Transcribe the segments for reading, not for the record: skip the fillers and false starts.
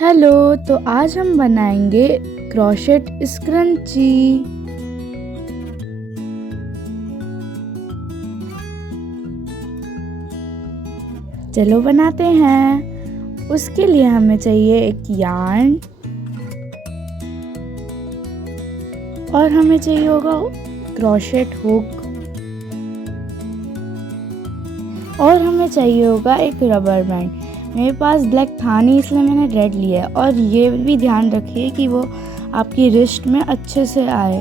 Hello. तो आज हम बनाएंगे क्रोशेट स्क्रंची। चलो बनाते हैं। उसके लिए हमें चाहिए एक यार्न और हमें चाहिए होगा क्रोशेट हुक और हमें चाहिए होगा एक रबर बैंड। मेरे पास ब्लैक था नहीं इसलिए मैंने रेड लिया है। और ये भी ध्यान रखिए कि वो आपकी रिस्ट में अच्छे से आए।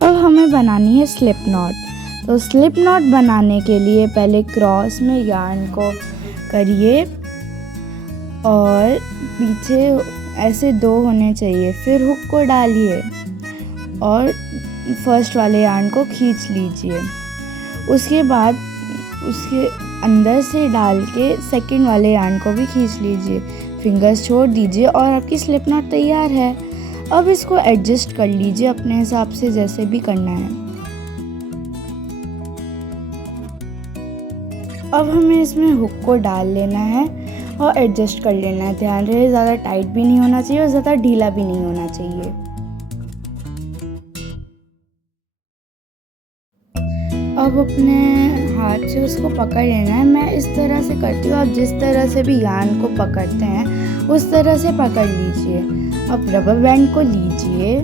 अब हमें बनानी है स्लिप नॉट। तो स्लिप नॉट बनाने के लिए पहले क्रॉस में यार्न को करिए और पीछे ऐसे दो होने चाहिए। फिर हुक को डालिए और फर्स्ट वाले यार्न को खींच लीजिए। उसके बाद उसके अंदर से डाल के सेकंड वाले यार्न को भी खींच लीजिए। फिंगर्स छोड़ दीजिए और आपकी स्लिप नॉट तैयार है। अब इसको एडजस्ट कर लीजिए अपने हिसाब से, जैसे भी करना है। अब हमें इसमें हुक को डाल लेना है और एडजस्ट कर लेना है। ध्यान रहे ज़्यादा टाइट भी नहीं होना चाहिए और ज़्यादा ढीला भी नहीं होना चाहिए। अब अपने हाथ से उसको पकड़ लेना है। मैं इस तरह से करती हूँ, आप जिस तरह से भी यार्न को पकड़ते हैं उस तरह से पकड़ लीजिए। अब रबर बैंड को लीजिए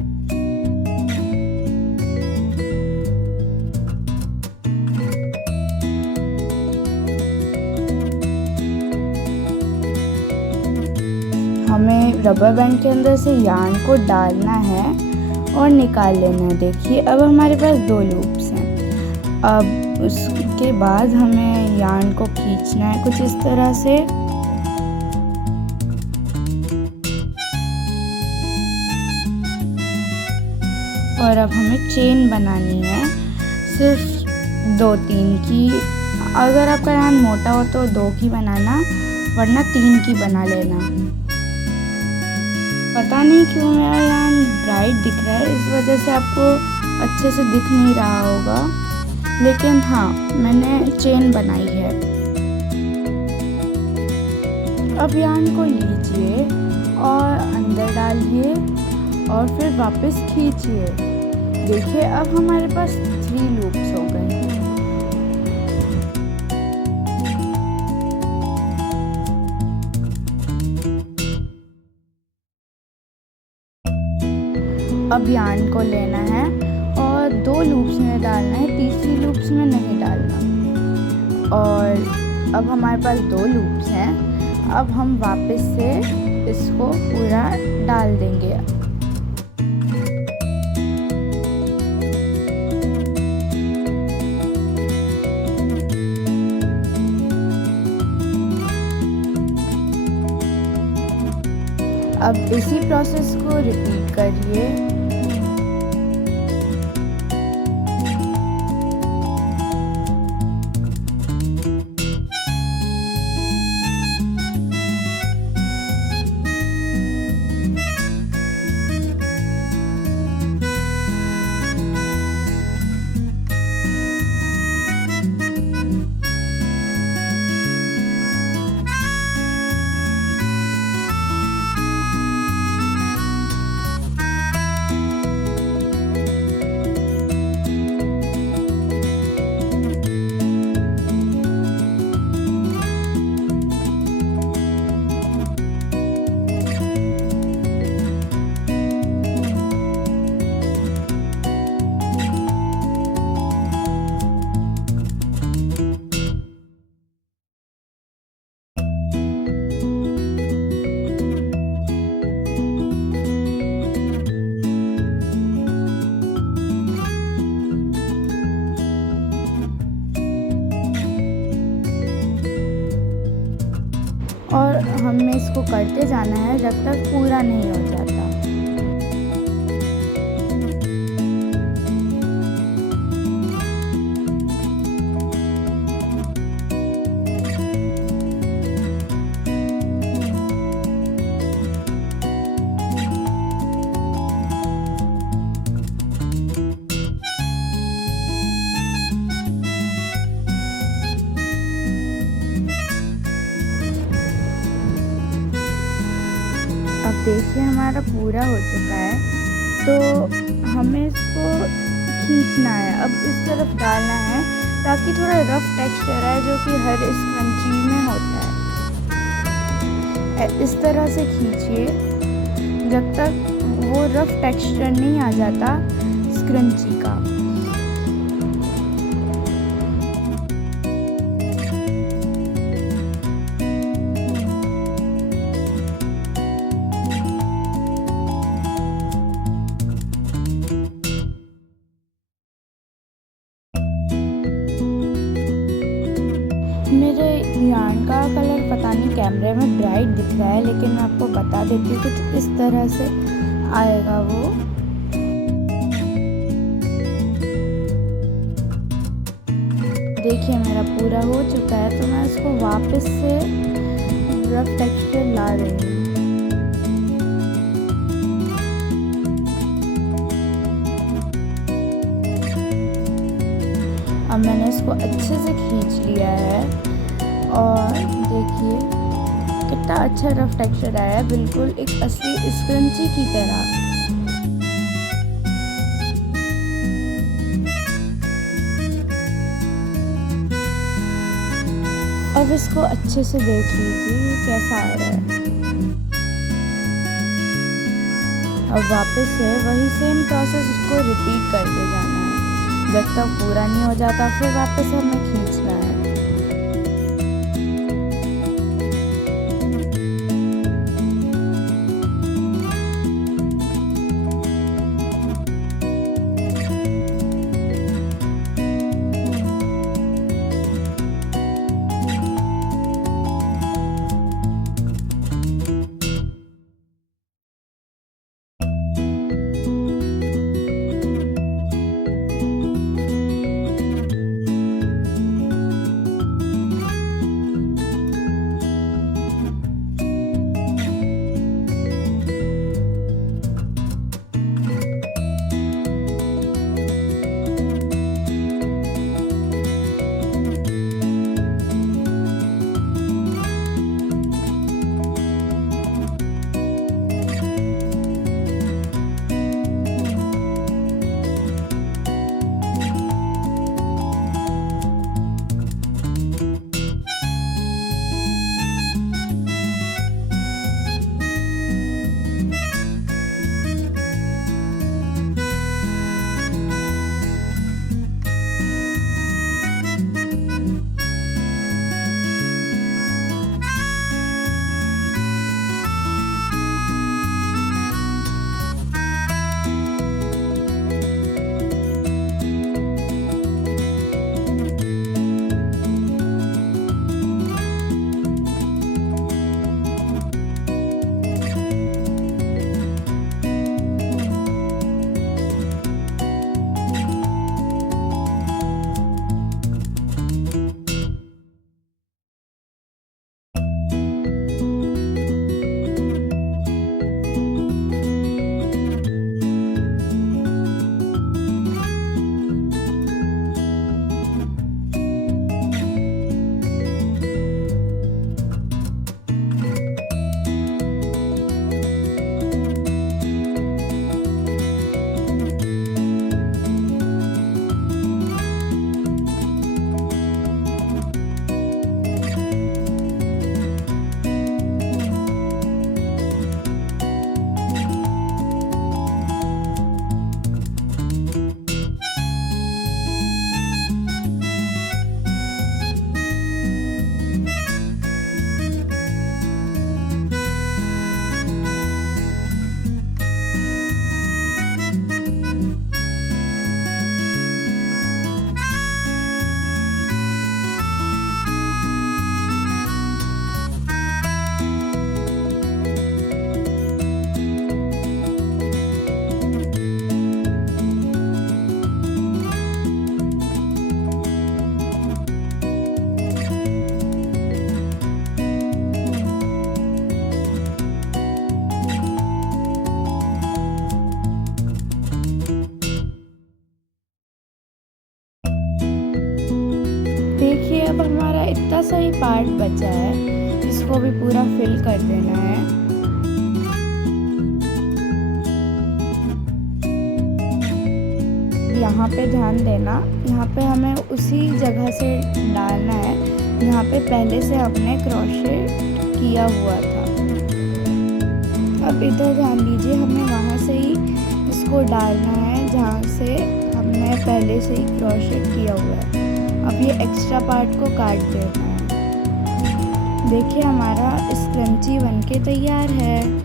हमें रबर बैंड के अंदर से यार्न को डालना है और निकाल लेना है। देखिए अब हमारे पास दो लूप्स हैं। अब उसके बाद हमें यार्न को खींचना है कुछ इस तरह से और अब हमें चेन बनानी है सिर्फ 2-3 की। अगर आपका यार्न मोटा हो तो 2 की बनाना, वरना 3 की बना लेना। पता नहीं क्यों मेरा यार्न ब्राइट दिख रहा है, इस वजह से आपको अच्छे से दिख नहीं रहा होगा, लेकिन हाँ मैंने चेन बनाई है। अब यार्न को लीजिए और अंदर डालिए और फिर वापस खींचिए। देखिए अब हमारे पास 3 लूप्स हो गए। अब यार्न को लेना है और 2 लूप्स में डालना है, तीसरी लूप्स में नहीं डालना। और अब हमारे पास 2 लूप्स हैं। अब हम वापस से इसको पूरा डाल देंगे। अब इसी प्रोसेस को रिपीट करिए। और हमें इसको करते जाना है जब तक पूरा नहीं हो जाता। अब देखिए हमारा पूरा हो चुका है, तो हमें इसको खींचना है। अब इस तरफ डालना है ताकि थोड़ा रफ टेक्सचर है, जो कि हर स्क्रंची में होता है। इस तरह से खींचिए जब तक वो रफ टेक्सचर नहीं आ जाता स्क्रंची का। मेरे यार्न का कलर पता नहीं कैमरे में ब्राइट दिख रहा है, लेकिन मैं आपको बता देती हूँ कुछ इस तरह से आएगा वो। देखिए मेरा पूरा हो चुका है, तो मैं इसको वापस से रफ टेक्सचर ला रही हूँ। अब मैंने इसको अच्छे से खींच लिया है और देखिए कितना अच्छा रफ टेक्सचर आया है, बिल्कुल एक असली स्क्रंची की तरह। अब इसको अच्छे से देख लीजिए ये कैसा आ रहा है। अब वापस से वही सेम प्रोसेस इसको रिपीट करते जाना है जब तक पूरा नहीं हो जाता, फिर वापस हमें खींचना है। देखिए अब हमारा इतना सही पार्ट बचा है, इसको भी पूरा फिल कर देना है। यहाँ पे ध्यान देना, यहाँ पे हमें उसी जगह से डालना है यहाँ पे पहले से हमने क्रोशेट किया हुआ था। अब इधर ध्यान दीजिए, हमें वहाँ से ही इसको डालना है जहाँ से हमने पहले से ही क्रोशेट किया हुआ है। अब ये एक्स्ट्रा पार्ट को काट देना है। देखिए हमारा स्क्रंची बनके तैयार है।